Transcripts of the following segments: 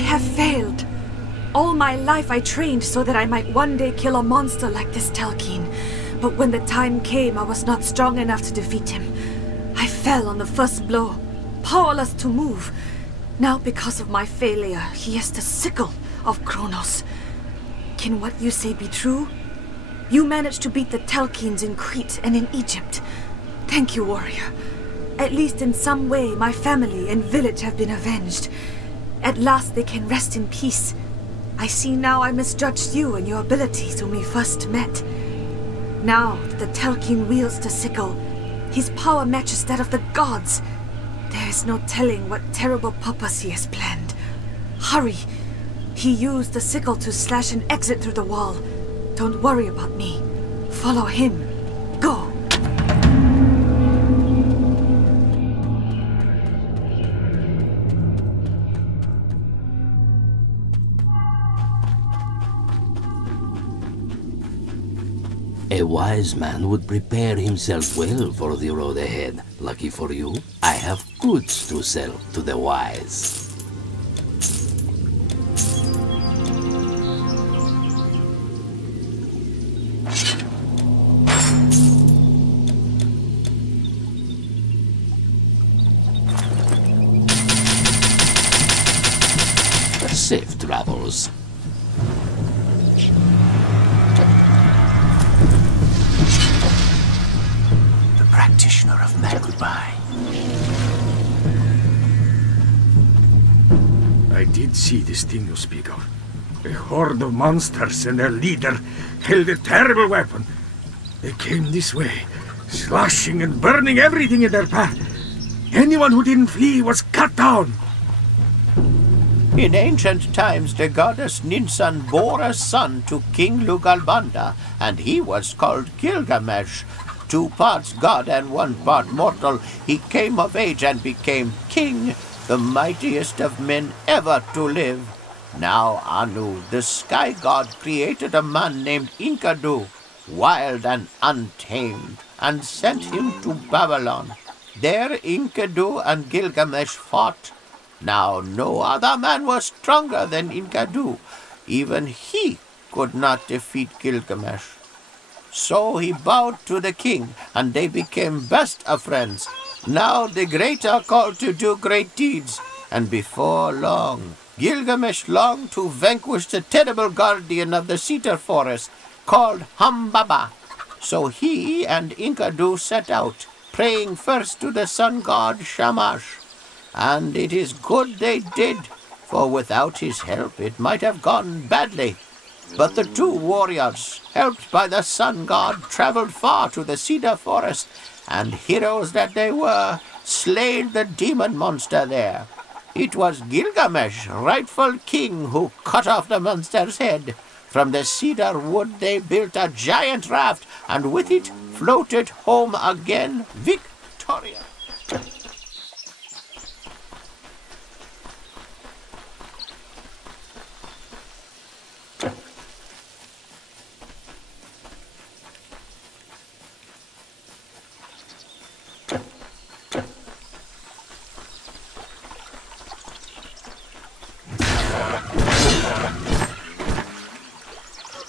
have failed. All my life I trained so that I might one day kill a monster like this Telkeen. But when the time came, I was not strong enough to defeat him. I fell on the first blow, powerless to move. Now, because of my failure, he has the sickle of Kronos. Can what you say be true? You managed to beat the Telkeens in Crete and in Egypt. Thank you, warrior. At least in some way, my family and village have been avenged. At last they can rest in peace. I see now I misjudged you and your abilities when we first met. Now that the Telkeen wields the sickle, his power matches that of the gods. There is no telling what terrible purpose he has planned. Hurry! He used the sickle to slash an exit through the wall. Don't worry about me. Follow him. Go! A wise man would prepare himself well for the road ahead. Lucky for you, I have goods to sell to the wise. Safe travels. Practitioner of Marduk. I did see this thing you speak of. A horde of monsters and their leader held a terrible weapon. They came this way, slashing and burning everything in their path. Anyone who didn't flee was cut down. In ancient times, the goddess Ninsun bore a son to King Lugalbanda, and he was called Gilgamesh. 2 parts god and 1 part mortal, he came of age and became king, the mightiest of men ever to live. Now Anu, the sky god, created a man named Enkidu, wild and untamed, and sent him to Babylon. There Enkidu and Gilgamesh fought. Now no other man was stronger than Enkidu. Even he could not defeat Gilgamesh. So he bowed to the king, and they became best of friends. Now the great are called to do great deeds, and before long, Gilgamesh longed to vanquish the terrible guardian of the cedar forest, called Humbaba. So he and Enkidu set out, praying first to the sun god Shamash. And it is good they did, for without his help it might have gone badly. But the 2 warriors, helped by the sun god, traveled far to the cedar forest, and heroes that they were, slayed the demon monster there. It was Gilgamesh, rightful king, who cut off the monster's head. From the cedar wood they built a giant raft, and with it floated home again victorious.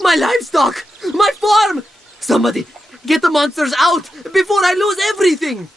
My livestock! My farm! Somebody, get the monsters out before I lose everything!